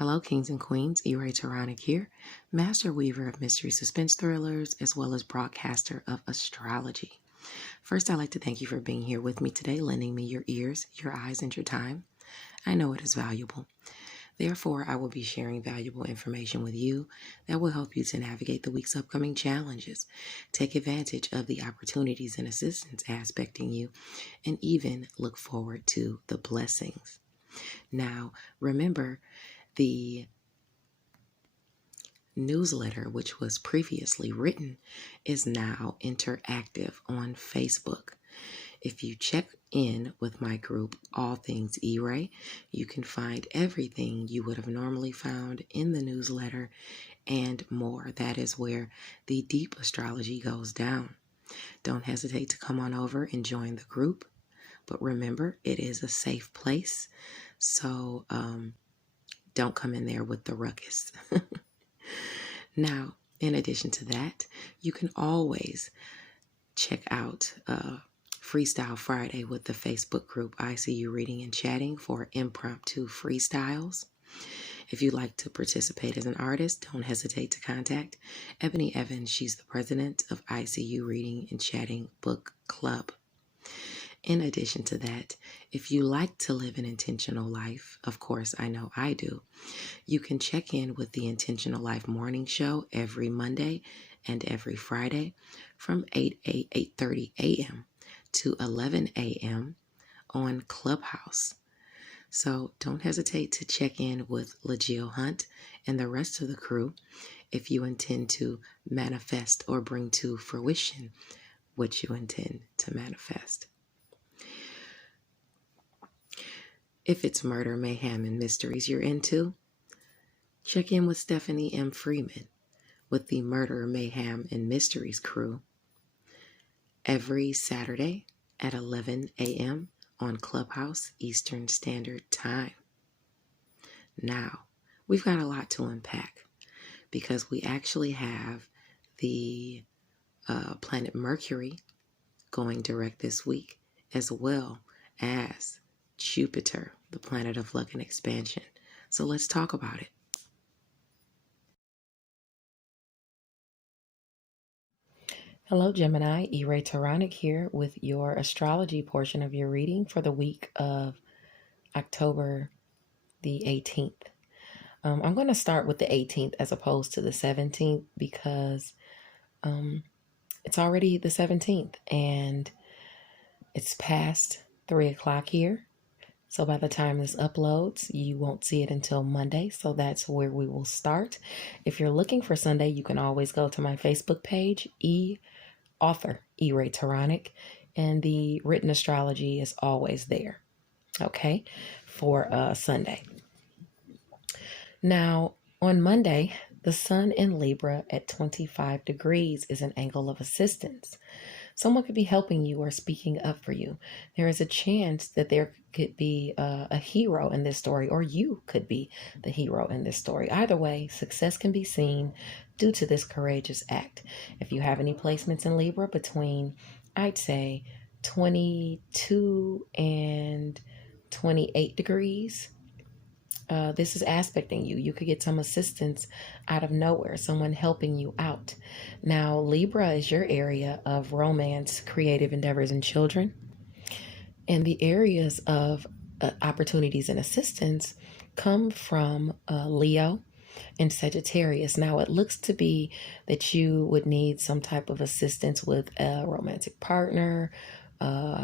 Hello, kings and queens. Turonic here, master weaver of mystery suspense thrillers, as well as broadcaster of astrology. First, I'd like to thank you for being here with me today, lending me your ears, your eyes, and your time. I know it is valuable. Therefore, I will be sharing valuable information with you that will help you to navigate the week's upcoming challenges, take advantage of the opportunities and assistance aspecting you, and even look forward to the blessings. Now, remember, the newsletter, which was previously written, is now interactive on Facebook. If you check in with my group, All Things E-Ray, you can find everything you would have normally found in the newsletter and more. That is where the deep astrology goes down. Don't hesitate to come on over and join the group. But remember, it is a safe place. So, don't come in there with the ruckus. Now, in addition to that, you can always check out Freestyle Friday with the Facebook group I See You Reading and Chatting for impromptu freestyles. If you'd like to participate as an artist, don't hesitate to contact Ebony Evans. She's the president of I See You Reading and Chatting Book Club. In addition to that, if you like to live an intentional life, of course, I know I do, you can check in with the Intentional Life Morning Show every Monday and every Friday from 8:30 a.m. to 11 a.m. on Clubhouse. So don't hesitate to check in with LaGio Hunt and the rest of the crew if you intend to manifest or bring to fruition what you intend to manifest. If it's murder, mayhem, and mysteries you're into, check in with Stephanie M. Freeman with the Murder, Mayhem, and Mysteries crew every Saturday at 11 a.m. on Clubhouse Eastern Standard Time. Now, we've got a lot to unpack because we actually have the planet Mercury going direct this week, as well as Jupiter, the planet of luck and expansion. So let's talk about it. Hello, Gemini. Turonic here with your astrology portion of your reading for the week of October the 18th. I'm going to start with the 18th as opposed to the 17th because it's already the 17th and it's past 3 o'clock here. So by the time this uploads, you won't see it until Monday. So that's where we will start. If you're looking for Sunday, you can always go to my Facebook page, author E-Ray Taronic, and the written astrology is always there. Okay, for Sunday. Now, on Monday, the sun in Libra at 25 degrees is an angle of assistance. Someone could be helping you or speaking up for you. There is a chance that there could be a hero in this story, or you could be the hero in this story. Either way, success can be seen due to this courageous act. If you have any placements in Libra between, I'd say, 22 and 28 degrees, this is aspecting you. You could get some assistance out of nowhere, someone helping you out. Now, Libra is your area of romance, creative endeavors, and children. And the areas of opportunities and assistance come from Leo and Sagittarius. Now, it looks to be that you would need some type of assistance with a romantic partner,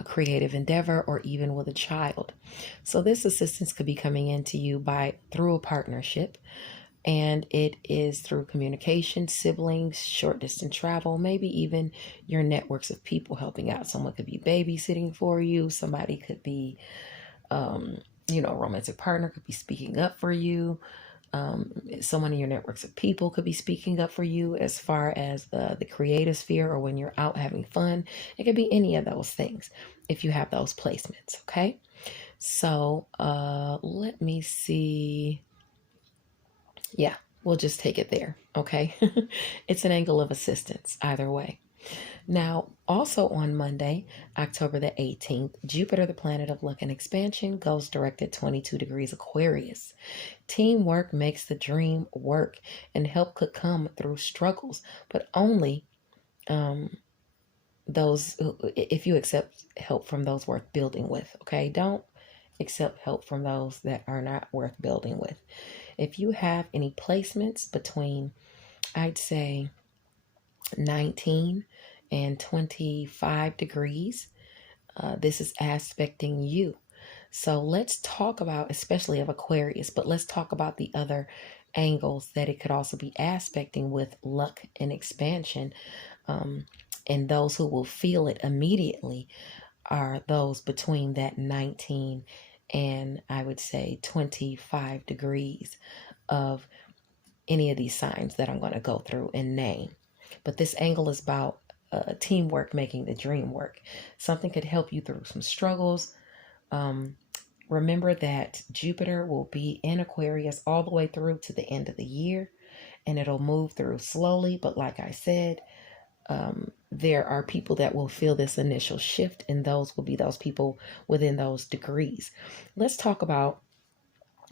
creative endeavor, or even with a child. So this assistance could be coming into you through a partnership, and it is through communication, siblings, short distance travel, maybe even your networks of people helping out. Someone could be babysitting for you. Somebody could be, a romantic partner could be speaking up for you. Someone in your networks of people could be speaking up for you as far as the creative sphere, or when you're out having fun. It could be any of those things if you have those placements. Okay. So, let me see. Yeah, we'll just take it there. Okay. It's an angle of assistance either way. Now, also on Monday, October the 18th, Jupiter, the planet of luck and expansion, goes direct at 22 degrees Aquarius. Teamwork makes the dream work, and help could come through struggles, but only those if you accept help from those worth building with. Okay, don't accept help from those that are not worth building with. If you have any placements between, I'd say, 19 and 25 degrees, this is aspecting you. So let's talk about, especially of Aquarius, but let's talk about the other angles that it could also be aspecting with luck and expansion. And those who will feel it immediately are those between that 19 and, I would say, 25 degrees of any of these signs that I'm going to go through and name. But this angle is about teamwork making the dream work. Something could help you through some struggles. Remember that Jupiter will be in Aquarius all the way through to the end of the year, and it'll move through slowly. But like I said, there are people that will feel this initial shift, and those will be those people within those degrees. Let's talk about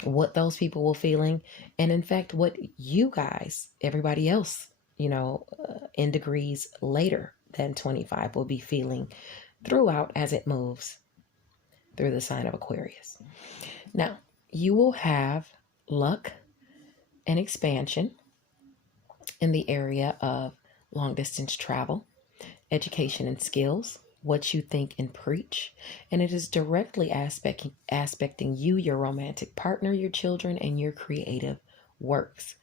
what those people were feeling, and in fact, what you guys, everybody else, in degrees later than 25 will be feeling throughout as it moves through the sign of Aquarius. Now, you will have luck and expansion in the area of long distance travel, education and skills, what you think and preach, and it is directly aspecting you, your romantic partner, your children, and your creative works.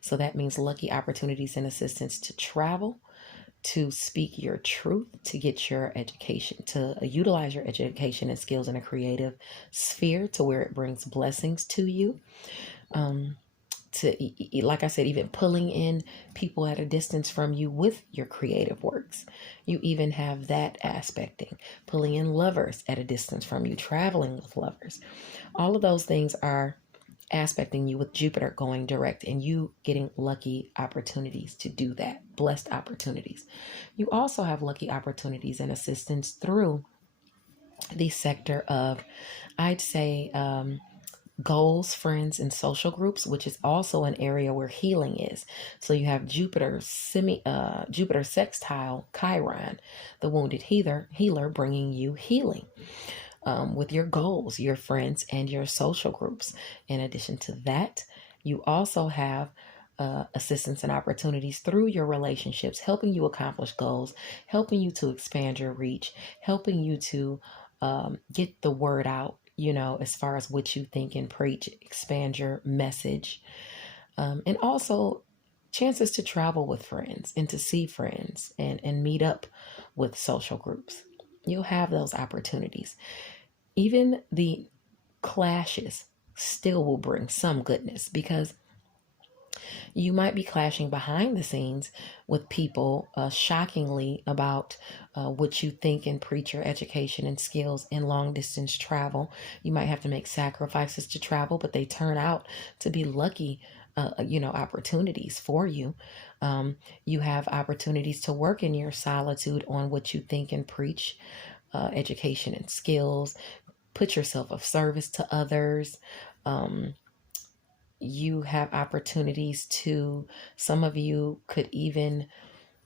So that means lucky opportunities and assistance to travel, to speak your truth, to get your education, to utilize your education and skills in a creative sphere to where it brings blessings to you. To, like I said, even pulling in people at a distance from you with your creative works. You even have that aspecting, pulling in lovers at a distance from you, traveling with lovers. All of those things are aspecting you with Jupiter going direct and you getting lucky opportunities to do that, blessed opportunities. You also have lucky opportunities and assistance through the sector of, I'd say, goals, friends, and social groups, which is also an area where healing is. So you have Jupiter Jupiter sextile Chiron, the wounded healer bringing you healing with your goals, your friends, and your social groups. In addition to that, you also have assistance and opportunities through your relationships, helping you accomplish goals, helping you to expand your reach, helping you to get the word out, as far as what you think and preach, expand your message. And also chances to travel with friends and to see friends and meet up with social groups. You'll have those opportunities. Even the clashes still will bring some goodness because you might be clashing behind the scenes with people shockingly about what you think and preach your education and skills in long distance travel. You might have to make sacrifices to travel, but they turn out to be lucky, opportunities for you. You have opportunities to work in your solitude on what you think and preach, education and skills, put yourself of service to others. You have opportunities to, some of you could even,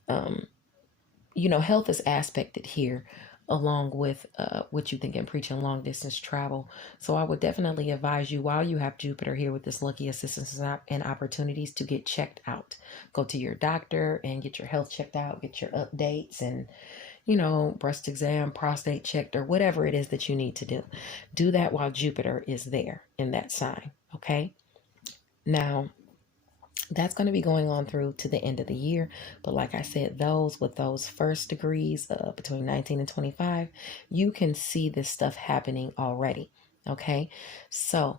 health is aspected here along with what you think and preach in long distance travel. So I would definitely advise you, while you have Jupiter here with this lucky assistance and opportunities, to get checked out. Go to your doctor and get your health checked out, get your updates and, breast exam, prostate checked, or whatever it is that you need to do. Do that while Jupiter is there in that sign, okay? Now, that's going to be going on through to the end of the year. But like I said, those with those first degrees between 19 and 25, you can see this stuff happening already. Okay. So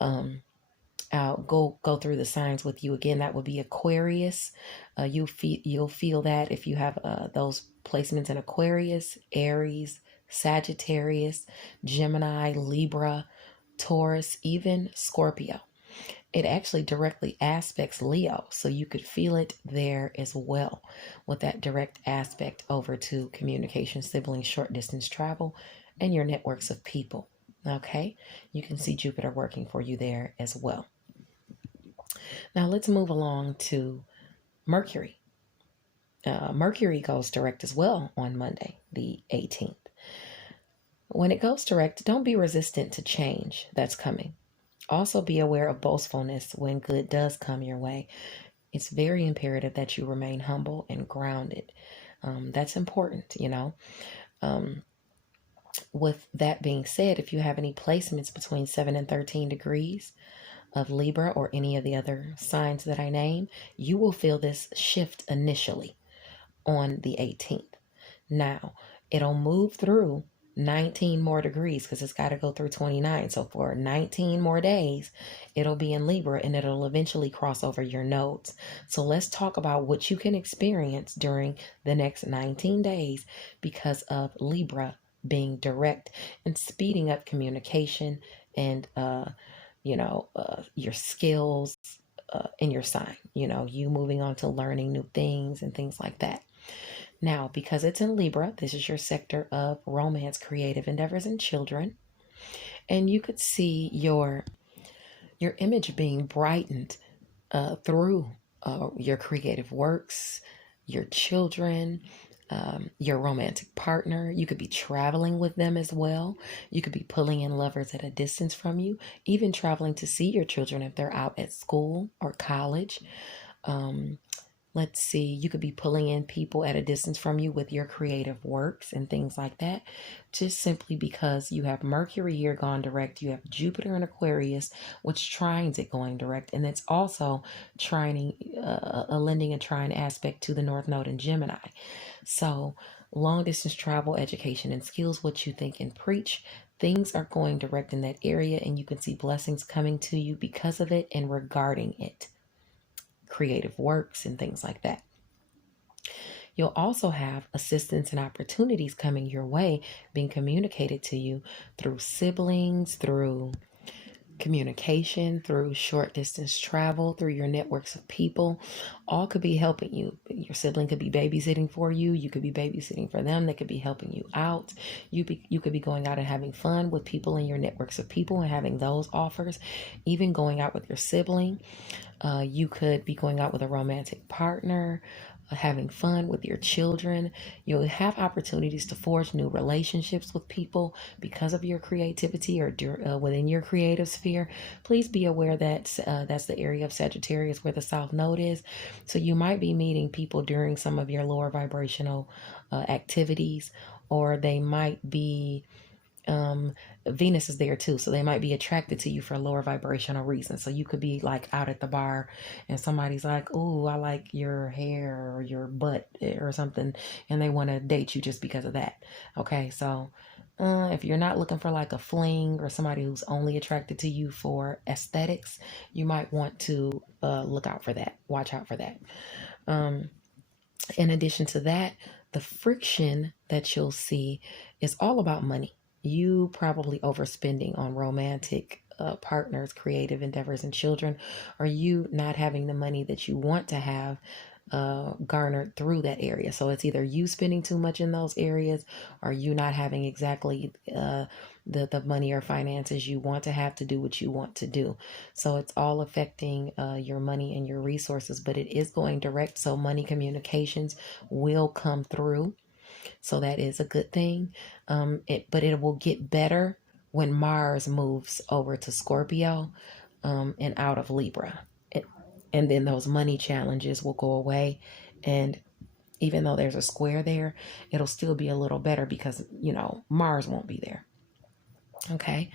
I'll go through the signs with you again. That would be Aquarius. You'll feel that if you have those placements in Aquarius, Aries, Sagittarius, Gemini, Libra, Taurus, even Scorpio. it actually directly aspects Leo. So you could feel it there as well with that direct aspect over to communication, siblings, short distance travel, and your networks of people. Okay, you can see Jupiter working for you there as well. Now let's move along to Mercury. Mercury goes direct as well on Monday, the 18th. When it goes direct, don't be resistant to change that's coming. Also, be aware of boastfulness when good does come your way. It's very imperative that you remain humble and grounded. That's important, you know. Um, with that being said, if you have any placements between 7 and 13 degrees of Libra or any of the other signs that I name, you will feel this shift initially on the 18th. Now, it'll move through 19 more degrees because it's got to go through 29. So for 19 more days, it'll be in Libra and it'll eventually cross over your nodes. So let's talk about what you can experience during the next 19 days because of Libra being direct and speeding up communication and, your skills in your sign, you moving on to learning new things and things like that. Now, because it's in Libra, this is your sector of romance, creative endeavors, and children. And you could see your image being brightened through your creative works, your children, your romantic partner. You could be traveling with them as well. You could be pulling in lovers at a distance from you, even traveling to see your children if they're out at school or college. Let's see, you could be pulling in people at a distance from you with your creative works and things like that, just simply because you have Mercury here gone direct, you have Jupiter in Aquarius, which trines it going direct, and it's also trining, a lending a trine aspect to the North Node in Gemini. So long distance travel, education, and skills, what you think and preach, things are going direct in that area, and you can see blessings coming to you because of it and regarding it. Creative works and things like that. You'll also have assistance and opportunities coming your way being communicated to you through siblings, through communication, through short distance travel, through your networks of people. All could be helping you. Your sibling could be babysitting for you. You could be babysitting for them. They could be helping you out. You could be going out and having fun with people in your networks of people and having those offers. Even going out with your sibling. You could be going out with a romantic partner, having fun with your children. You'll have opportunities to forge new relationships with people because of your creativity or within your creative sphere. Please be aware that that's the area of Sagittarius where the South Node is. So you might be meeting people during some of your lower vibrational activities, or they might be Venus is there too, so they might be attracted to you for lower vibrational reasons. So you could be like out at the bar and somebody's like, "Oh, I like your hair or your butt or something," and they want to date you just because of that. Okay, so if you're not looking for like a fling or somebody who's only attracted to you for aesthetics, you might want to look out for that. Watch out for that. In addition to that, the friction that you'll see is all about money. You probably overspending on romantic partners, creative endeavors, and children, or you not having the money that you want to have garnered through that area. So it's either you spending too much in those areas or you not having exactly the money or finances you want to have to do what you want to do. So it's all affecting your money and your resources, but it is going direct. So money communications will come through. So that is a good thing. But it will get better when Mars moves over to Scorpio and out of Libra. And then those money challenges will go away. And even though there's a square there, it'll still be a little better because, Mars won't be there. Okay.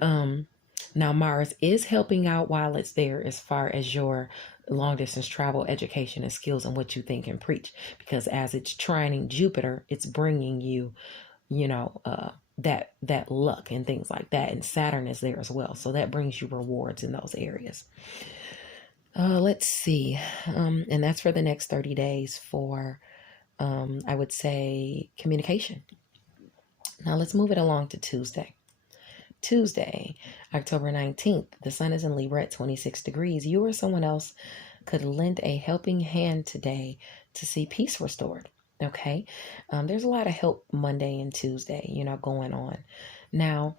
Now, Mars is helping out while it's there as far as your long distance travel, education, and skills and what you think and preach. Because as it's trining Jupiter, it's bringing you, that luck and things like that. And Saturn is there as well. So that brings you rewards in those areas. Let's see. And that's for the next 30 days for, I would say, communication. Now let's move it along to Tuesday. Tuesday, October 19th, the sun is in Libra at 26 degrees. You or someone else could lend a helping hand today to see peace restored. Okay. There's a lot of help Monday and Tuesday, going on. Now,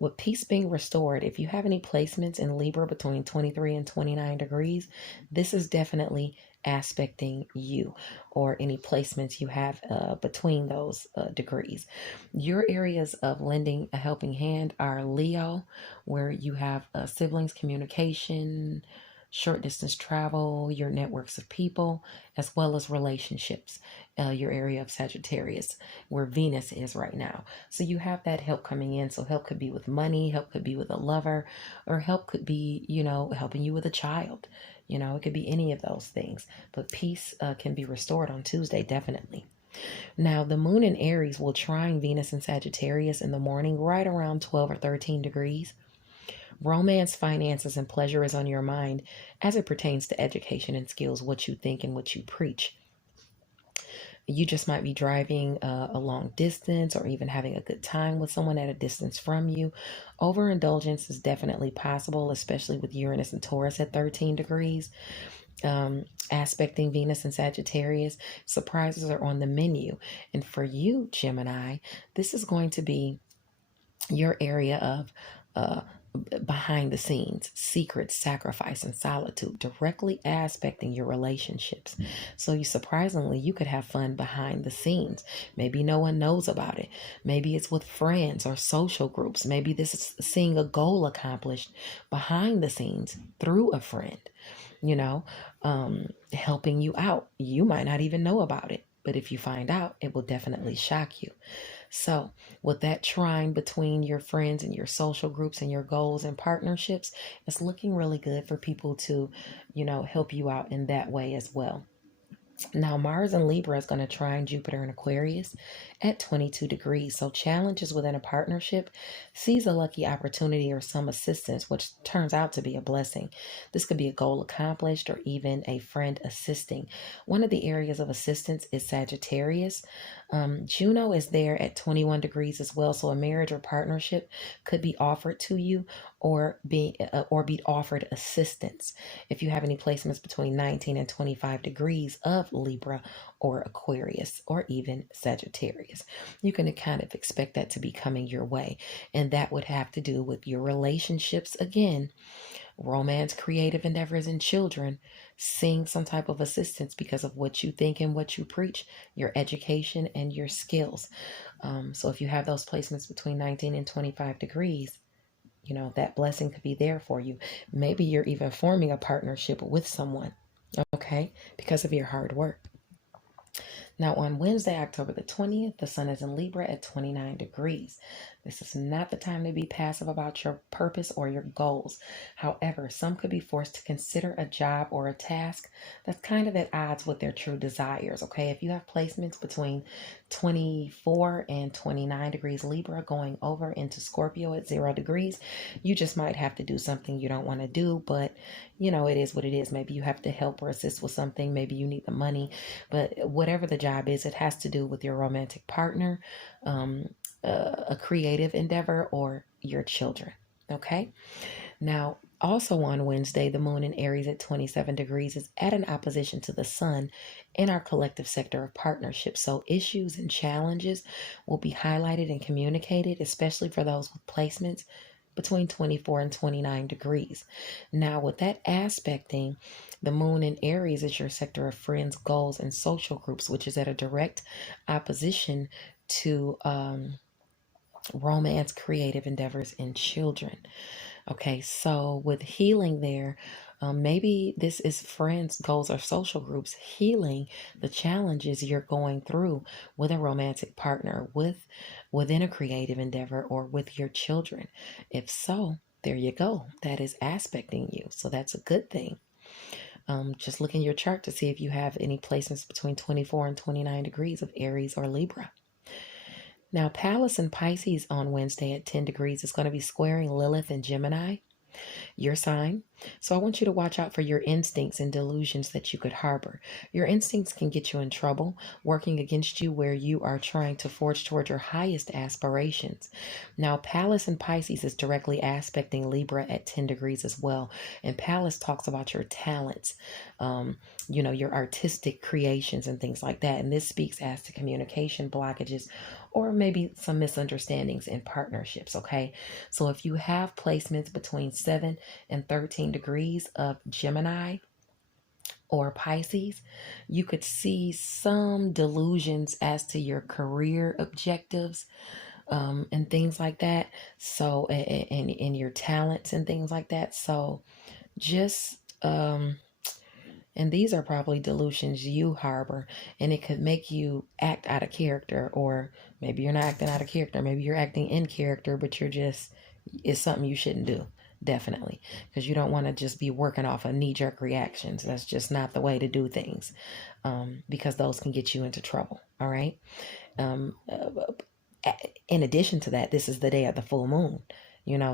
with peace being restored, if you have any placements in Libra between 23 and 29 degrees, this is definitely aspecting you, or any placements you have between those degrees. Your areas of lending a helping hand are Leo, where you have siblings, communication, short distance travel, your networks of people, as well as relationships. Your area of Sagittarius, where Venus is right now. So you have that help coming in. So help could be with money, help could be with a lover, or help could be, helping you with a child. It could be any of those things. But peace can be restored on Tuesday, definitely. Now, the moon in Aries will trine Venus and Sagittarius in the morning, right around 12 or 13 degrees. Romance, finances, and pleasure is on your mind as it pertains to education and skills, what you think and what you preach. You just might be driving a long distance, or even having a good time with someone at a distance from you. Overindulgence is definitely possible, especially with Uranus and Taurus at 13 degrees. Aspecting Venus and Sagittarius, surprises are on the menu. And for you, Gemini, this is going to be your area of behind the scenes, secrets, sacrifice, and solitude, directly aspecting your relationships. So you could have fun behind the scenes. Maybe no one knows about it. Maybe it's with friends or social groups. Maybe this is seeing a goal accomplished behind the scenes through a friend, helping you out. You might not even know about it, but if you find out, it will definitely shock you. So with that trine between your friends and your social groups and your goals and partnerships, it's looking really good for people to, help you out in that way as well. Now, Mars in Libra is going to trine Jupiter in Aquarius at 22 degrees. So challenges within a partnership, sees a lucky opportunity or some assistance, which turns out to be a blessing. This could be a goal accomplished or even a friend assisting. One of the areas of assistance is Sagittarius. Juno is there at 21 degrees as well. So a marriage or partnership could be offered to you, or be offered assistance. If you have any placements between 19 and 25 degrees of Libra or Aquarius or even Sagittarius, you can kind of expect that to be coming your way. And that would have to do with your relationships again, romance, creative endeavors, and children, seeing some type of assistance because of what you think and what you preach, your education and your skills. So if you have those placements between 19 and 25 degrees, that blessing could be there for you. Maybe you're even forming a partnership with someone, okay, because of your hard work. Now, on Wednesday, October the 20th, the sun is in Libra at 29 degrees. This is not the time to be passive about your purpose or your goals. However, some could be forced to consider a job or a task that's kind of at odds with their true desires, okay? If you have placements between 24 and 29 degrees Libra going over into Scorpio at 0 degrees, you just might have to do something you don't want to do, but it is what it is. Maybe you have to help or assist with something. Maybe you need the money, but whatever the job is, it has to do with your romantic partner, a creative endeavor, or your children. Okay. Now, also on Wednesday, the moon in Aries at 27 degrees is at an opposition to the sun in our collective sector of partnership. So issues and challenges will be highlighted and communicated, especially for those with placements between 24 and 29 degrees. Now, with that aspecting, the moon in Aries is your sector of friends, goals, and social groups, which is at a direct opposition to romance, creative endeavors, and children. Okay, so with healing there, maybe this is friends, goals, or social groups healing the challenges you're going through with a romantic partner, within a creative endeavor, or with your children. If so, there you go. That is aspecting you. So that's a good thing. Just look in your chart to see if you have any placements between 24 and 29 degrees of Aries or Libra. Now, Pallas in Pisces on Wednesday at 10 degrees is going to be squaring Lilith and Gemini, your sign. So I want you to watch out for your instincts and delusions that you could harbor. Your instincts can get you in trouble, working against you where you are trying to forge toward your highest aspirations. Now, Pallas in Pisces is directly aspecting Libra at 10 degrees as well. And Pallas talks about your talents, your artistic creations and things like that. And this speaks as to communication blockages or maybe some misunderstandings in partnerships, okay? So if you have placements between 7 and 13 degrees of Gemini or Pisces, you could see some delusions as to your career objectives, and things like that. So, and your talents and things like that. So just, and these are probably delusions you harbor, and it could make you act out of character, or maybe you're not acting out of character. Maybe you're acting in character, but it's something you shouldn't do. Definitely. Because you don't want to just be working off of knee jerk reactions. That's just not the way to do things, because those can get you into trouble. All right. Um, in addition to that, this is the day of the full moon.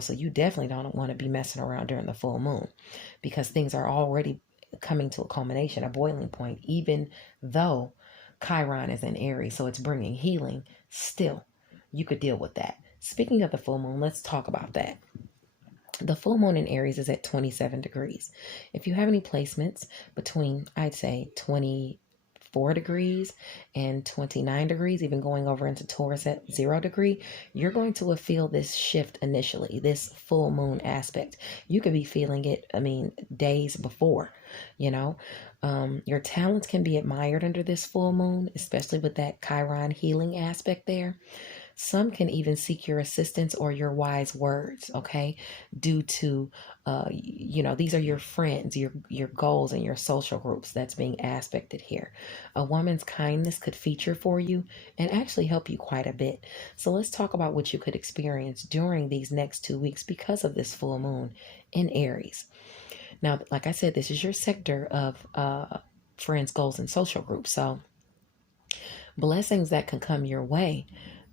So you definitely don't want to be messing around during the full moon, because things are already coming to a culmination, a boiling point, even though Chiron is in Aries, so it's bringing healing. Still, you could deal with that. Speaking of the full moon, let's talk about that. The full moon in Aries is at 27 degrees. If you have any placements between, I'd say, 24 degrees and 29 degrees, even going over into Taurus at 0 degree, you're going to feel this shift initially, this full moon aspect. You could be feeling it, days before, your talents can be admired under this full moon, especially with that Chiron healing aspect there. Some can even seek your assistance or your wise words, okay? Due to, these are your friends, your goals, and your social groups that's being aspected here. A woman's kindness could feature for you and actually help you quite a bit. So let's talk about what you could experience during these next 2 weeks because of this full moon in Aries. Now, like I said, this is your sector of friends, goals, and social groups. So blessings that can come your way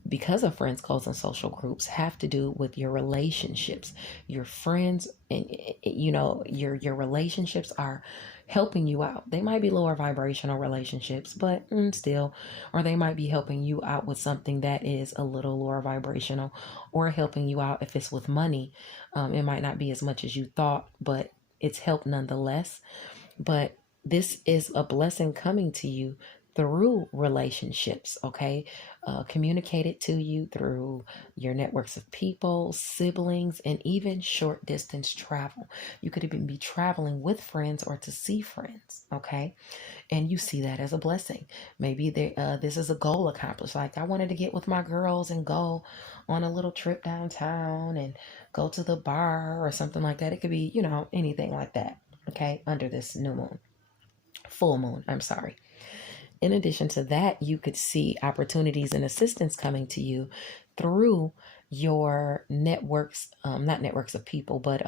because of friends, goals, and social groups have to do with your relationships. Your friends and your relationships are helping you out. They might be lower vibrational relationships, but still, or they might be helping you out with something that is a little lower vibrational, or helping you out if it's with money. It might not be as much as you thought, but it's help nonetheless. But this is a blessing coming to you through relationships, okay? Communicated to you through your networks of people, siblings, and even short distance travel. You could even be traveling with friends or to see friends, okay? And you see that as a blessing. Maybe this is a goal accomplished. Like, I wanted to get with my girls and go on a little trip downtown and go to the bar or something like that. It could be, anything like that, okay? Under this full moon, I'm sorry. In addition to that, you could see opportunities and assistance coming to you through your networks, not networks of people, but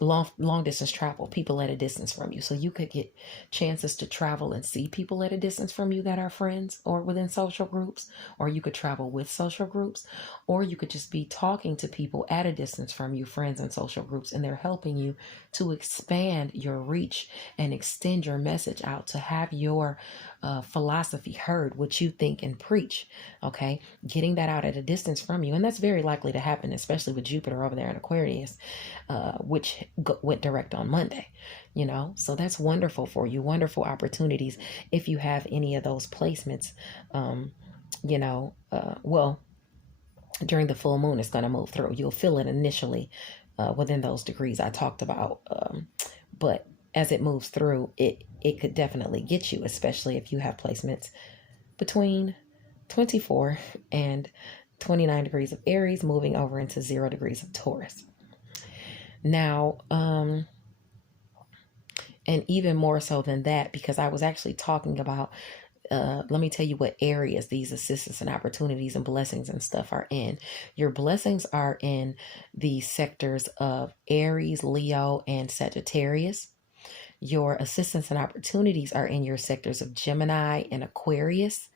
long distance travel, people at a distance from you. So you could get chances to travel and see people at a distance from you that are friends or within social groups, or you could travel with social groups, or you could just be talking to people at a distance from you, friends and social groups, and they're helping you to expand your reach and extend your message out, to have your philosophy heard, what you think and preach, okay? Getting that out at a distance from you. And that's very likely to happen, especially with Jupiter over there in Aquarius, which went direct on Monday, so that's wonderful for you. Wonderful opportunities if you have any of those placements. Well, during the full moon, it's going to move through. You'll feel it initially within those degrees I talked about, but as it moves through, it could definitely get you, especially if you have placements between 24 and 29 degrees of Aries, moving over into 0 degrees of Taurus. Now, and even more so than that, because I was actually talking about, let me tell you what areas these assistance and opportunities and blessings and stuff are in. Your blessings are in the sectors of Aries, Leo, and Sagittarius. Your assistance and opportunities are in your sectors of Gemini and Aquarius.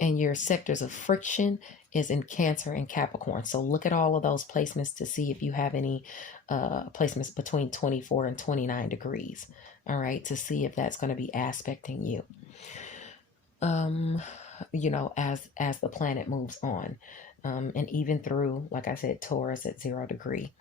And your sectors of friction is in Cancer and Capricorn. So look at all of those placements to see if you have any placements between 24 and 29 degrees. All right, to see if that's going to be aspecting you. As the planet moves on, and even through, like I said, Taurus at 0 degree.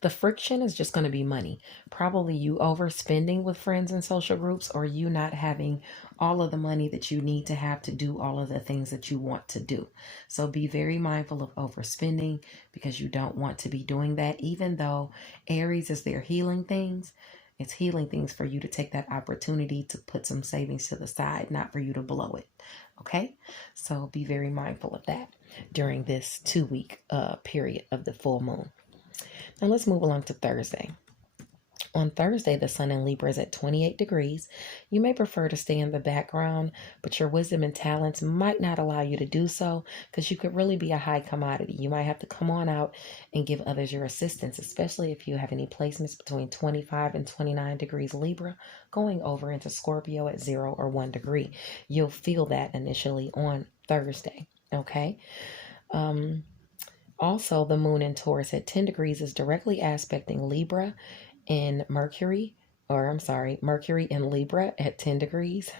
The friction is just going to be money. Probably you overspending with friends and social groups, or you not having all of the money that you need to have to do all of the things that you want to do. So be very mindful of overspending, because you don't want to be doing that. Even though Aries is their healing things, it's healing things for you to take that opportunity to put some savings to the side, not for you to blow it. Okay? So be very mindful of that during this 2-week period of the full moon. Now let's move along to Thursday. On Thursday, the sun in Libra is at 28 degrees. You may prefer to stay in the background, but your wisdom and talents might not allow you to do so, because you could really be a high commodity. You might have to come on out and give others your assistance, especially if you have any placements between 25 and 29 degrees Libra going over into Scorpio at 0 or 1 degree. You'll feel that initially on Thursday, okay? Also, the moon in Taurus at 10 degrees is directly aspecting Libra in Mercury, Mercury in Libra at 10 degrees.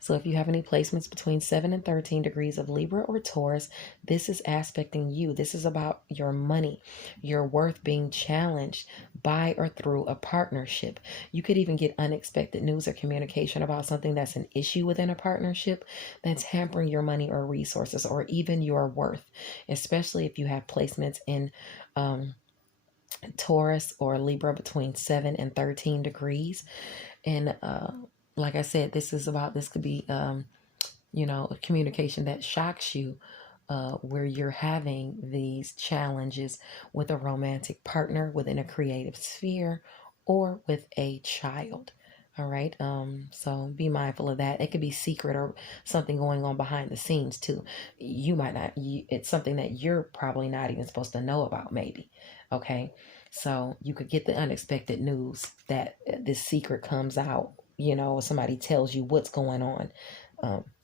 So if you have any placements between 7 and 13 degrees of Libra or Taurus, this is aspecting you. This is about your money, your worth being challenged by or through a partnership. You could even get unexpected news or communication about something that's an issue within a partnership that's hampering your money or resources, or even your worth, especially if you have placements in Taurus or Libra between 7 and 13 degrees. And like I said, this could be, a communication that shocks you, where you're having these challenges with a romantic partner within a creative sphere or with a child. All right. So be mindful of that. It could be secret or something going on behind the scenes too. You might not, it's something that you're probably not even supposed to know about, maybe. Okay. So you could get the unexpected news that this secret comes out, somebody tells you what's going on,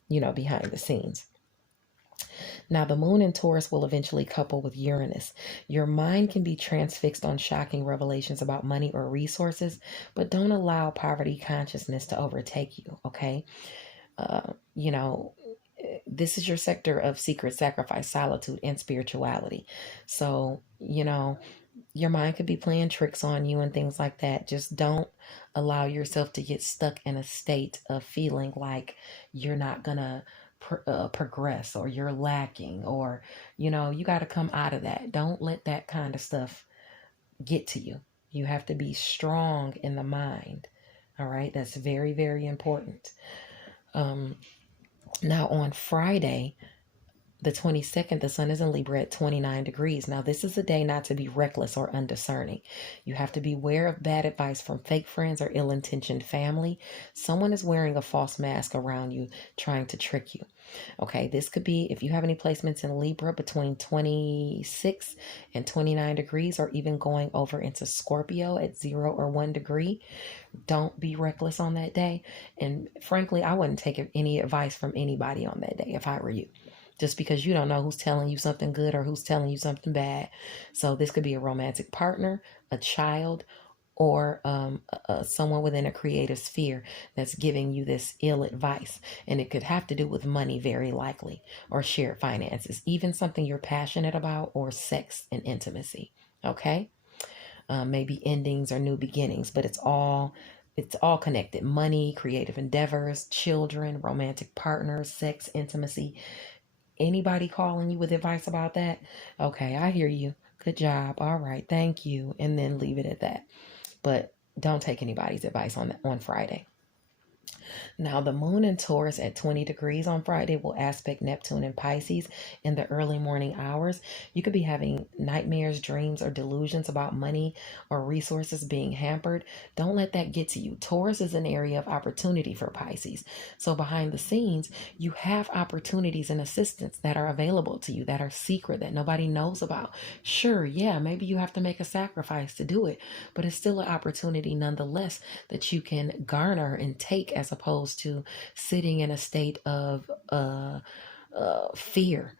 behind the scenes. Now, the moon in Taurus will eventually couple with Uranus. Your mind can be transfixed on shocking revelations about money or resources, but don't allow poverty consciousness to overtake you, okay? Uh, you know, this is your sector of secret, sacrifice, solitude, and spirituality. So, your mind could be playing tricks on you and things like that. Just don't allow yourself to get stuck in a state of feeling like you're not going to progress, or you're lacking, or you got to come out of that. Don't let that kind of stuff get to you. You have to be strong in the mind. All right, that's very, very important. Now on Friday, the 22nd, the sun is in Libra at 29 degrees. Now, this is a day not to be reckless or undiscerning. You have to beware of bad advice from fake friends or ill-intentioned family. Someone is wearing a false mask around you, trying to trick you. Okay, this could be if you have any placements in Libra between 26 and 29 degrees, or even going over into Scorpio at 0 or 1 degree. Don't be reckless on that day. And frankly, I wouldn't take any advice from anybody on that day if I were you, just because you don't know who's telling you something good or who's telling you something bad. So this could be a romantic partner, a child, or someone within a creative sphere that's giving you this ill advice. And it could have to do with money, very likely, or shared finances, even something you're passionate about, or sex and intimacy. Okay? Maybe endings or new beginnings, but it's all connected. Money, creative endeavors, children, romantic partners, sex, intimacy. Anybody calling you with advice about that? Okay, I hear you. Good job. All right, thank you. And then leave it at that. But don't take anybody's advice on Friday. Now, the moon in Taurus at 20 degrees on Friday will aspect Neptune in Pisces in the early morning hours. You could be having nightmares, dreams, or delusions about money or resources being hampered. Don't let that get to you. Taurus is an area of opportunity for Pisces. So behind the scenes, you have opportunities and assistance that are available to you, that are secret, that nobody knows about. Sure, yeah, maybe you have to make a sacrifice to do it, but it's still an opportunity nonetheless that you can garner and take as opposed to sitting in a state of fear,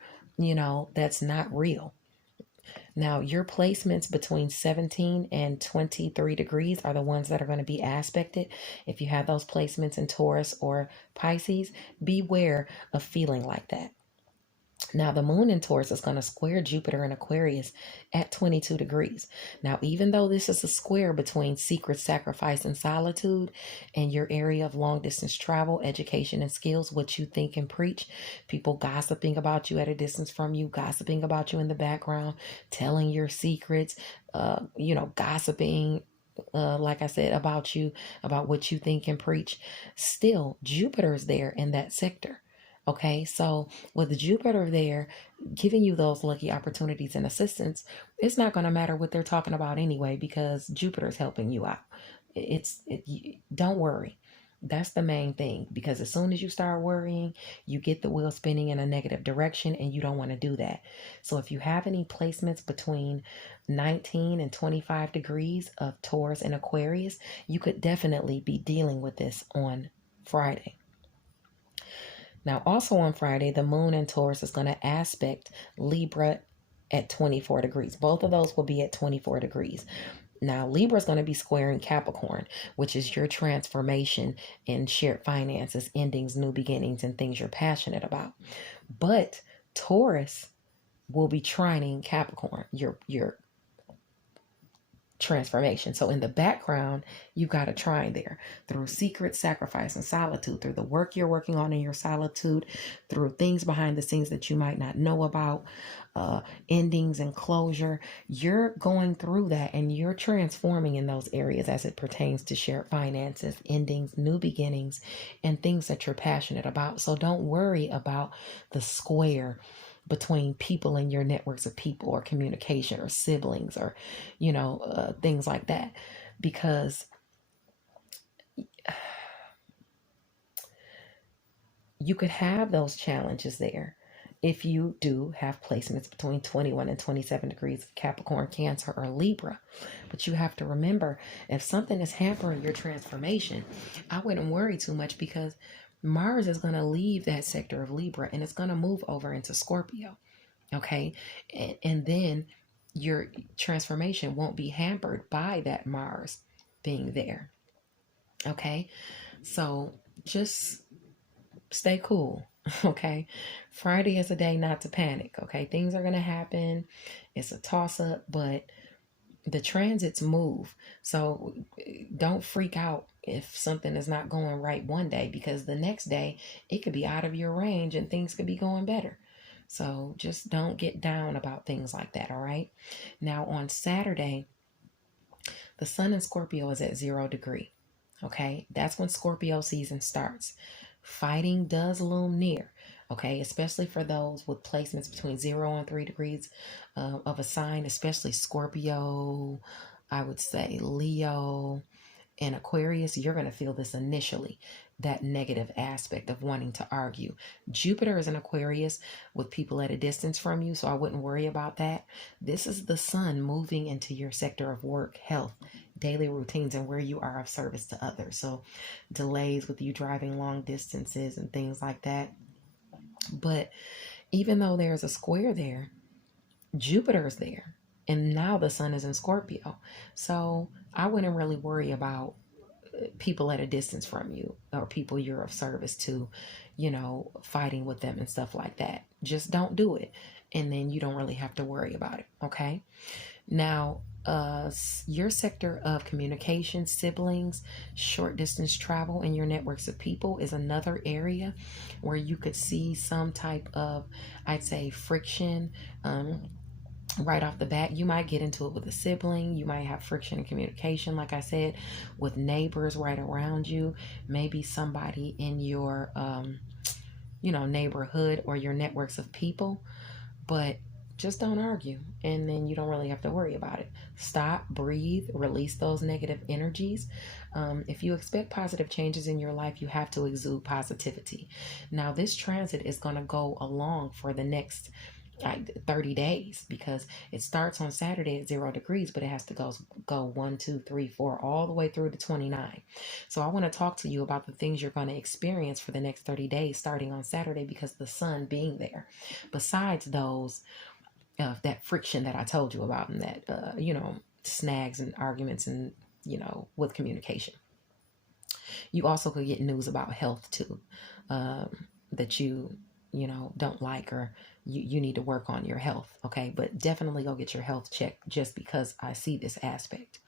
that's not real. Now, your placements between 17 and 23 degrees are the ones that are going to be aspected. If you have those placements in Taurus or Pisces, beware of feeling like that. Now, the moon in Taurus is going to square Jupiter in Aquarius at 22 degrees. Now, even though this is a square between secret sacrifice and solitude and your area of long distance travel, education, and skills, what you think and preach, people gossiping about you at a distance from you, gossiping about you in the background, telling your secrets, gossiping, like I said, about you, about what you think and preach, still Jupiter is there in that sector. Okay, so with Jupiter there giving you those lucky opportunities and assistance, it's not going to matter what they're talking about anyway, because Jupiter's helping you out. Don't worry. That's the main thing, because as soon as you start worrying, you get the wheel spinning in a negative direction, and you don't want to do that. So if you have any placements between 19 and 25 degrees of Taurus and Aquarius, you could definitely be dealing with this on Friday. Now, also on Friday, the moon in Taurus is going to aspect Libra at 24 degrees. Both of those will be at 24 degrees. Now, Libra is going to be squaring Capricorn, which is your transformation in shared finances, endings, new beginnings, and things you're passionate about. But Taurus will be trining Capricorn, your transformation. So in the background, you've got a trine there through secret sacrifice and solitude, through the work you're working on in your solitude, through things behind the scenes that you might not know about, endings and closure. You're going through that and you're transforming in those areas as it pertains to shared finances, endings, new beginnings, and things that you're passionate about. So don't worry about the square between people in your networks of people, or communication, or siblings, or things like that, because you could have those challenges there if you do have placements between 21 and 27 degrees of Capricorn, Cancer, or Libra. But you have to remember, if something is hampering your transformation, I wouldn't worry too much, because Mars is going to leave that sector of Libra and it's going to move over into Scorpio. Okay. And then your transformation won't be hampered by that Mars being there. Okay. So just stay cool. Okay. Friday is a day not to panic. Okay. Things are going to happen. It's a toss up, but the transits move. So don't freak out if something is not going right one day, because the next day it could be out of your range and things could be going better. So just don't get down about things like that. All right. Now on Saturday, the sun in Scorpio is at 0 degree. Okay. That's when Scorpio season starts. Fighting does loom near. Okay, especially for those with placements between 0 and 3 degrees of a sign, especially Scorpio, I would say Leo, and Aquarius. You're going to feel this initially, that negative aspect of wanting to argue. Jupiter is in Aquarius with people at a distance from you, so I wouldn't worry about that. This is the sun moving into your sector of work, health, daily routines, and where you are of service to others. So delays with you driving long distances and things like that. But even though there's a square there, Jupiter's there. And now the sun is in Scorpio. So I wouldn't really worry about people at a distance from you, or people you're of service to, fighting with them and stuff like that. Just don't do it. And then you don't really have to worry about it. Okay. Now, your sector of communication, siblings, short distance travel, and your networks of people is another area where you could see some type of, I'd say, friction. Right off the bat, you might get into it with a sibling. You might have friction in communication, like I said, with neighbors right around you. Maybe somebody in your, neighborhood or your networks of people. But just don't argue, and then you don't really have to worry about it. Stop, breathe, release those negative energies. If you expect positive changes in your life, you have to exude positivity. Now, this transit is going to go along for the next 30 days, because it starts on Saturday at 0 degrees, but it has to go 1, 2, 3, 4, all the way through to 29. So I want to talk to you about the things you're going to experience for the next 30 days starting on Saturday, because the sun being there. Besides those, that friction that I told you about, and that, snags and arguments and, with communication. You also could get news about health too, that you don't like, or you need to work on your health. Okay, but definitely go get your health checked, just because I see this aspect.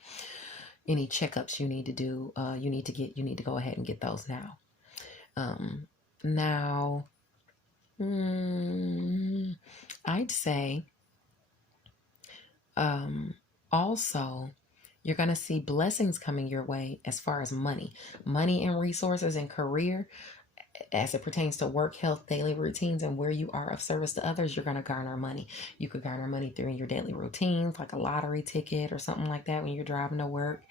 Any checkups you need to do, you need to go ahead and get those now. Now, I'd say, also, you're going to see blessings coming your way as far as money and resources and career. As it pertains to work, health, daily routines, and where you are of service to others, you're going to garner money. You could garner money through your daily routines, like a lottery ticket or something like that when you're driving to work.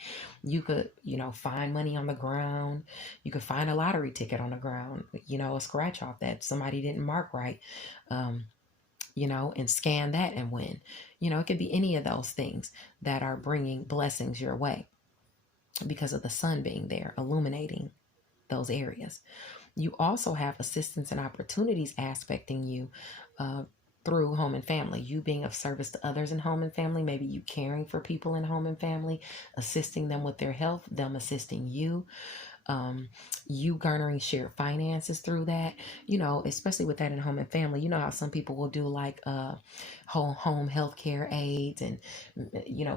You could, find money on the ground. You could find a lottery ticket on the ground, a scratch off that somebody didn't mark right, and scan that and win. It could be any of those things that are bringing blessings your way because of the sun being there, illuminating those areas. You also have assistance and opportunities aspecting you through home and family. You being of service to others in home and family, maybe you caring for people in home and family, assisting them with their health, them assisting you. You garnering shared finances through that, especially with that in home and family. You know how some people will do like home health care aids, and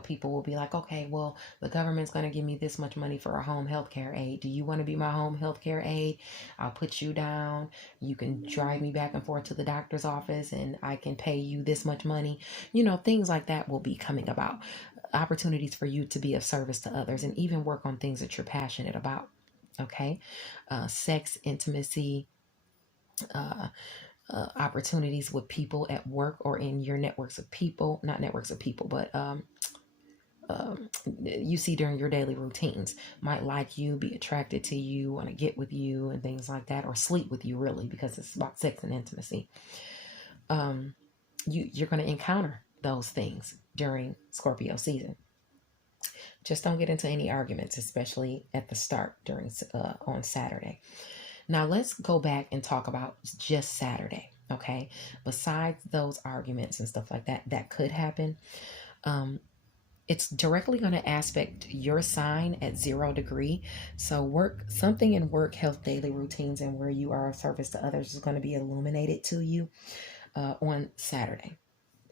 people will be like, okay, well, the government's going to give me this much money for a home health care aid. Do you want to be my home health care aid? I'll put you down. You can drive me back and forth to the doctor's office, and I can pay you this much money. Things like that will be coming about. Opportunities for you to be of service to others, and even work on things that you're passionate about. Okay, sex, intimacy, opportunities with people at work or in your networks of people, not networks of people, but you see during your daily routines, might like you, be attracted to you, want to get with you, and things like that, or sleep with you, really, because it's about sex and intimacy. You're going to encounter those things during Scorpio season. Just don't get into any arguments, especially at the start during on Saturday. Now let's go back and talk about just Saturday. Okay, besides those arguments and stuff like that that could happen, it's directly going to aspect your sign at 0 degree. So something in work, health, daily routines, and where you are of service to others is going to be illuminated to you on Saturday,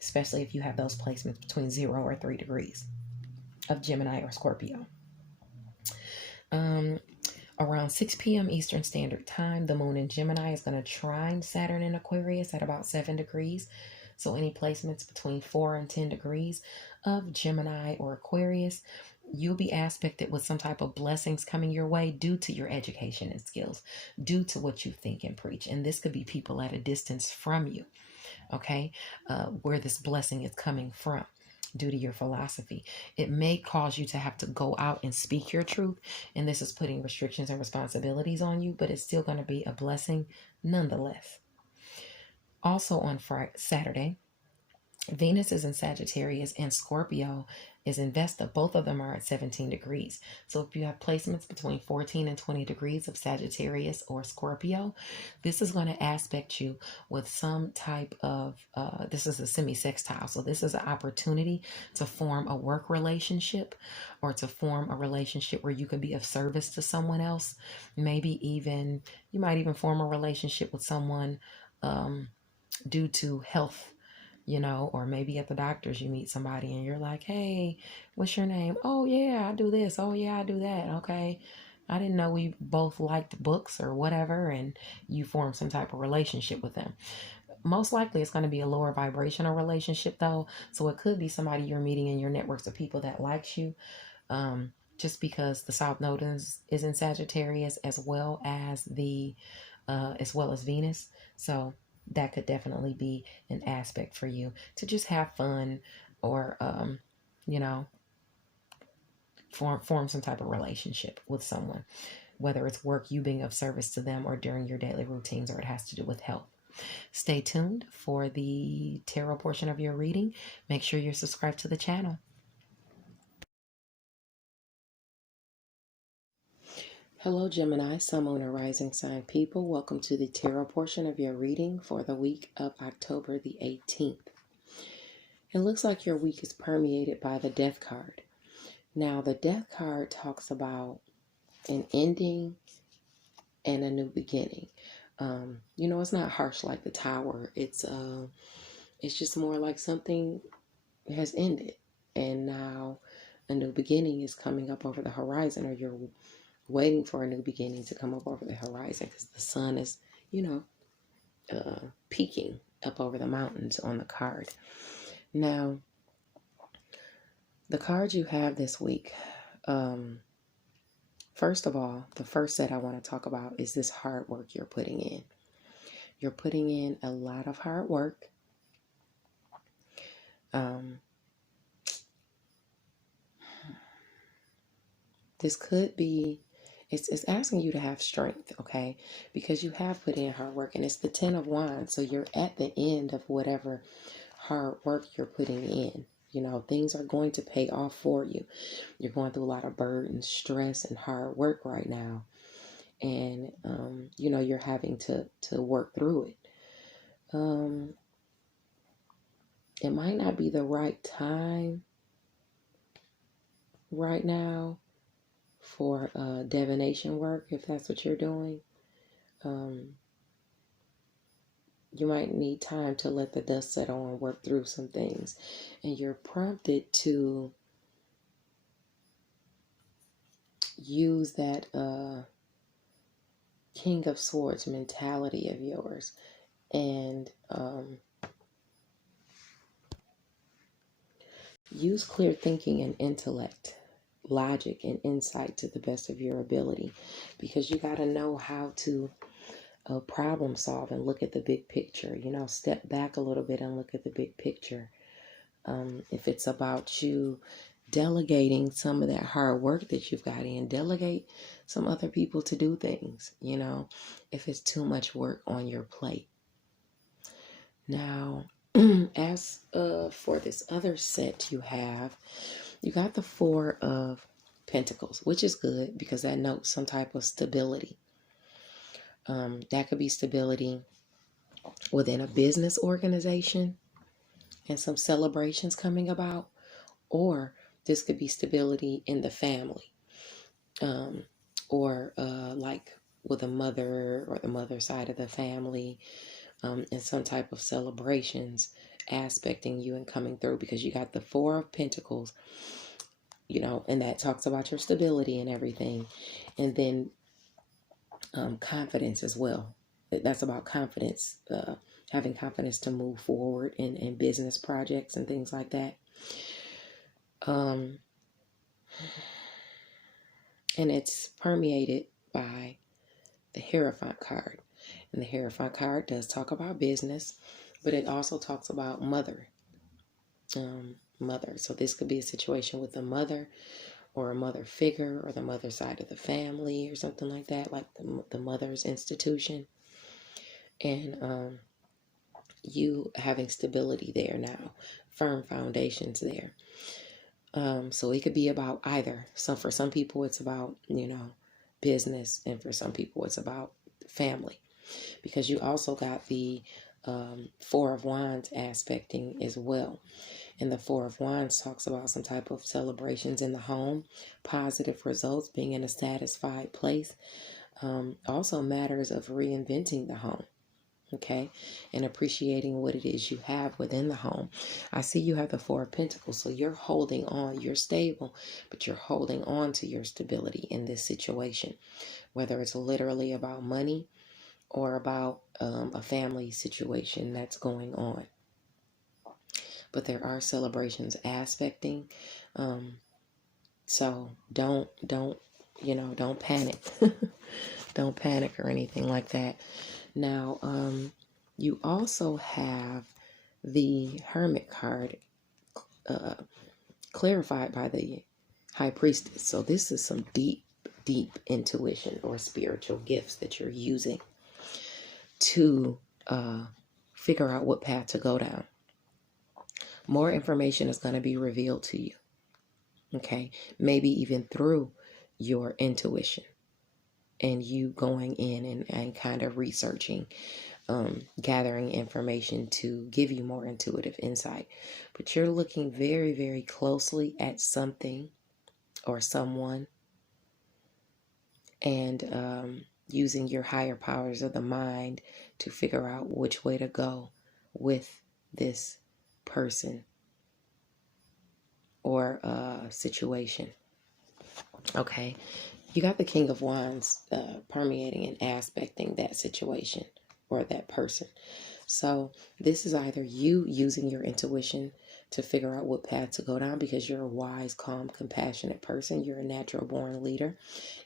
especially if you have those placements between 0 or 3 degrees of Gemini or Scorpio. Around 6 p.m. Eastern Standard Time, the moon in Gemini is going to trine Saturn in Aquarius at about 7 degrees. So any placements between 4 and 10 degrees of Gemini or Aquarius, you'll be aspected with some type of blessings coming your way due to your education and skills, due to what you think and preach. And this could be people at a distance from you, okay, where this blessing is coming from due to your philosophy. It may cause you to have to go out and speak your truth, and this is putting restrictions and responsibilities on you, but it's still going to be a blessing nonetheless. Also on Saturday, Venus is in Sagittarius and Scorpio is in Vesta. Both of them are at 17 degrees. So if you have placements between 14 and 20 degrees of Sagittarius or Scorpio, this is going to aspect you with some type of, this is a semi-sextile. So this is an opportunity to form a work relationship, or to form a relationship where you can be of service to someone else. Maybe even, you might even form a relationship with someone due to health, or maybe at the doctor's you meet somebody and you're like, hey, what's your name? Oh yeah, I do this. Oh yeah, I do that. Okay. I didn't know we both liked books or whatever, and you form some type of relationship with them. Most likely it's going to be a lower vibrational relationship though. So it could be somebody you're meeting in your networks of people that likes you. Just because the South Node is in Sagittarius, as well as Venus. So that could definitely be an aspect for you to just have fun, or form some type of relationship with someone, whether it's work, you being of service to them, or during your daily routines, or it has to do with health. Stay tuned for the tarot portion of your reading. Make sure you're subscribed to the channel. Hello, Gemini, Sun, Moon, and Rising Sign people. Welcome to the tarot portion of your reading for the week of October the 18th. It looks like your week is permeated by the Death card. Now, the Death card talks about an ending and a new beginning. It's not harsh like the Tower. It's just more like something has ended, and now a new beginning is coming up over the horizon, or you're waiting for a new beginning to come up over the horizon because the sun is, peeking up over the mountains on the card. Now, the cards you have this week, first of all, the first set I want to talk about is this hard work you're putting in. You're putting in a lot of hard work. This could be, it's asking you to have strength, okay? Because you have put in hard work, and it's the 10 of Wands. So you're at the end of whatever hard work you're putting in. Things are going to pay off for you. You're going through a lot of burden, stress, and hard work right now. And, you're having to work through it. It might not be the right time right now for divination work, if that's what you're doing. You might need time to let the dust settle and work through some things. And you're prompted to use that King of Swords mentality of yours and use clear thinking and intellect, logic and insight to the best of your ability, because you got to know how to problem solve and look at the big picture. Step back a little bit and look at the big picture. If it's about you delegating some of that hard work that you've got in, delegate some other people to do things, if it's too much work on your plate. Now, as for this other set you got the 4 of Pentacles, which is good because that notes some type of stability. That could be stability within a business organization and some celebrations coming about, or this could be stability in the family, or like with a mother or the mother side of the family, and some type of celebrations aspecting you and coming through, because you got the 4 of Pentacles, and that talks about your stability and everything. And then confidence as well. That's about confidence, having confidence to move forward in business projects and things like that. And it's permeated by the Hierophant card. And the Hierophant card does talk about business, but it also talks about mother. So this could be a situation with a mother or a mother figure, or the mother side of the family or something like that, like the mother's institution. And you having stability there now, firm foundations there. So it could be about either. So for some people it's about, business, and for some people it's about family. Because you also got the 4 of Wands aspecting as well. And the 4 of Wands talks about some type of celebrations in the home, positive results, being in a satisfied place. Also matters of reinventing the home, okay, and appreciating what it is you have within the home. I see you have the 4 of Pentacles, so you're holding on. You're stable, but you're holding on to your stability in this situation, whether it's literally about money or about a family situation that's going on. But there are celebrations aspecting. So don't panic. Don't panic or anything like that. Now, you also have the Hermit card clarified by the High Priestess. So this is some deep intuition or spiritual gifts that you're using to figure out what path to go down. More information is going to be revealed to you. Okay, maybe even through your intuition and you going in and kind of researching, gathering information to give you more intuitive insight. But you're looking very, very closely at something or someone and using your higher powers of the mind to figure out which way to go with this person or situation. Okay, you got the King of Wands permeating and aspecting that situation or that person. So this is either you using your intuition to figure out what path to go down because you're a wise, calm, compassionate person. You're a natural born leader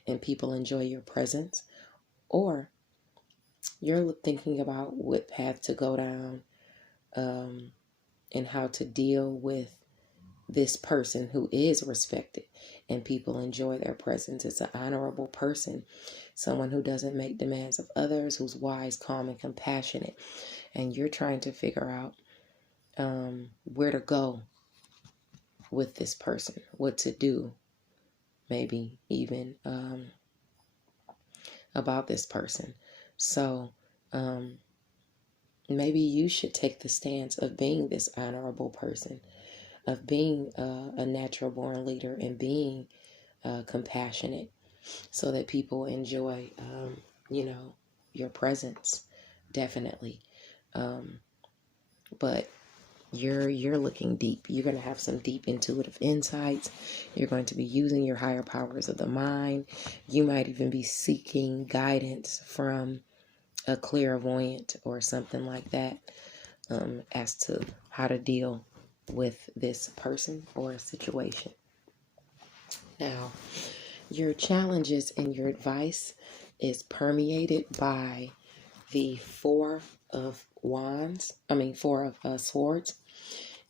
and people enjoy your presence. Or you're thinking about what path to go down and how to deal with this person who is respected and people enjoy their presence. It's an honorable person, someone who doesn't make demands of others, who's wise, calm, and compassionate. And you're trying to figure out where to go with this person, what to do, maybe even about this person. So maybe you should take the stance of being this honorable person, of being a natural born leader and being compassionate so that people enjoy, your presence, definitely. But you're looking deep. You're going to have some deep intuitive insights. You're going to be using your higher powers of the mind. You might even be seeking guidance from a clairvoyant or something like that as to how to deal with this person or a situation. Now, your challenges and your advice is permeated by the Four of Swords.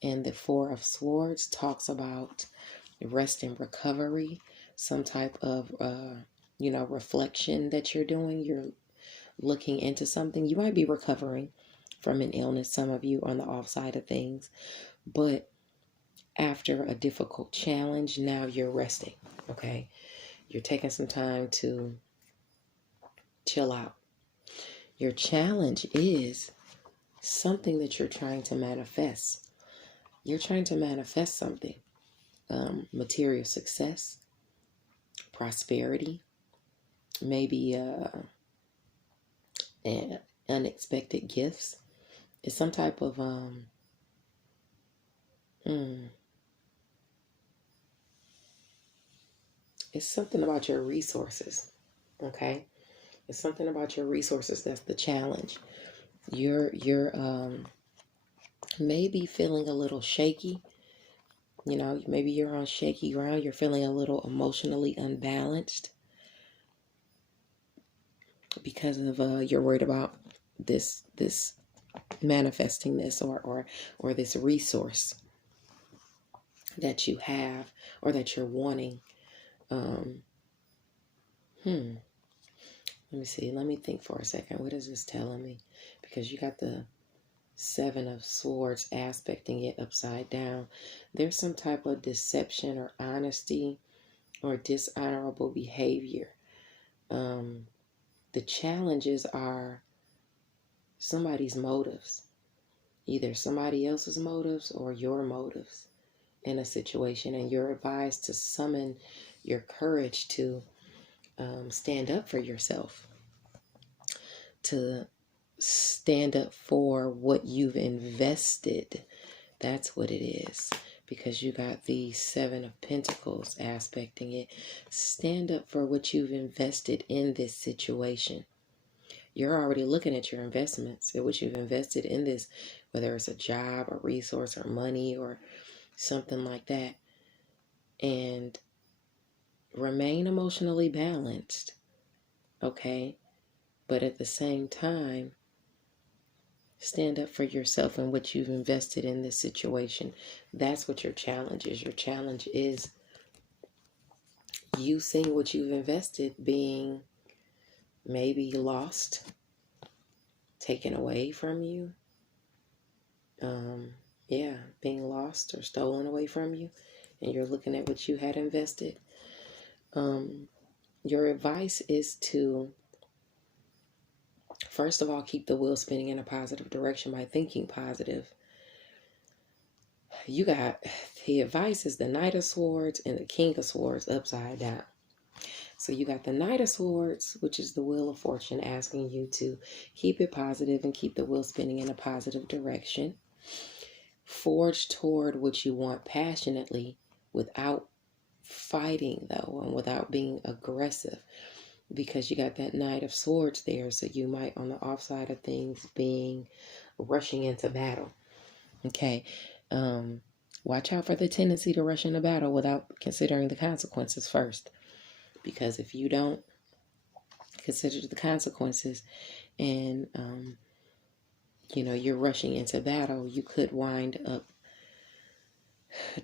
And the Four of Swords talks about rest and recovery, some type of, reflection that you're doing. You're looking into something. You might be recovering from an illness, some of you on the off side of things, but after a difficult challenge, now you're resting, okay? You're taking some time to chill out. Your challenge is something that you're trying to manifest. You're trying to manifest something, material success, prosperity, maybe unexpected gifts. It's some type of it's something about your resources, okay? It's something about your resources that's the challenge. You're maybe feeling a little shaky. Maybe you're on shaky ground. You're feeling a little emotionally unbalanced because of you're worried about this manifesting this or this resource that you have or that you're wanting. Let me see. Let me think for a second. What is this telling me? Because you got the Seven of Swords aspecting it upside down. There's some type of deception or honesty or dishonorable behavior. The challenges are somebody's motives, either somebody else's motives or your motives in a situation, and you're advised to summon your courage to stand up for yourself, to stand up for what you've invested. That's what it is, because you got the Seven of Pentacles aspecting it. Stand up for what you've invested in this situation. You're already looking at your investments, at what you've invested in this, whether it's a job, a resource, or money, or something like that. And remain emotionally balanced, okay? But at the same time, stand up for yourself and what you've invested in this situation. That's what your challenge is. Your challenge is you seeing what you've invested being maybe lost, taken away from you. Yeah, being lost or stolen away from you, and you're looking at what you had invested. Your advice is to, first of all, keep the wheel spinning in a positive direction by thinking positive. You got, the advice is the Knight of Swords and the King of Swords upside down. So you got the Knight of Swords, which is the Wheel of Fortune, asking you to keep it positive and keep the wheel spinning in a positive direction. Forge toward what you want passionately without fighting, though, and without being aggressive, because you got that Knight of Swords there. So you might, on the offside of things, being rushing into battle. Okay. Watch out for the tendency to rush into battle without considering the consequences first. Because if you don't consider the consequences and, you're rushing into battle, you could wind up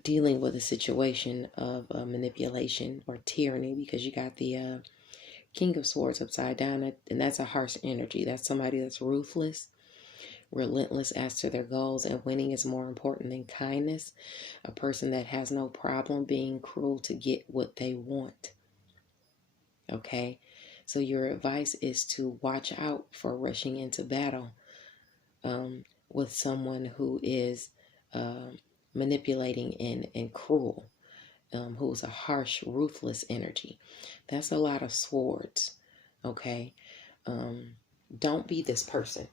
dealing with a situation of manipulation or tyranny, because you got the King of Swords upside down, and that's a harsh energy. That's somebody that's ruthless, relentless as to their goals, and winning is more important than kindness. A person that has no problem being cruel to get what they want. Okay, so your advice is to watch out for rushing into battle with someone who is manipulating and cruel, who's a harsh, ruthless energy. That's a lot of swords. Okay, don't be this person.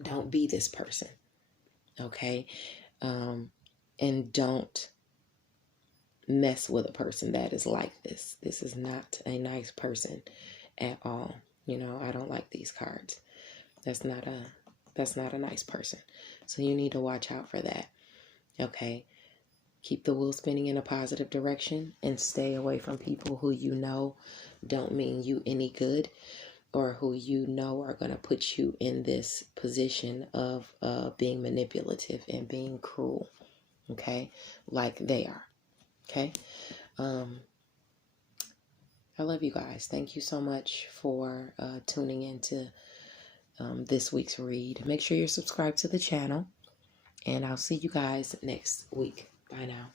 Don't be this person. Okay, and don't mess with a person that is like this. This is not a nice person at all. I don't like these cards. That's not a nice person. So you need to watch out for that. Okay. Keep the wheel spinning in a positive direction and stay away from people who don't mean you any good, or who are going to put you in this position of being manipulative and being cruel. Okay. Like they are. Okay. I love you guys. Thank you so much for tuning into this week's read. Make sure you're subscribed to the channel, and I'll see you guys next week. Bye now.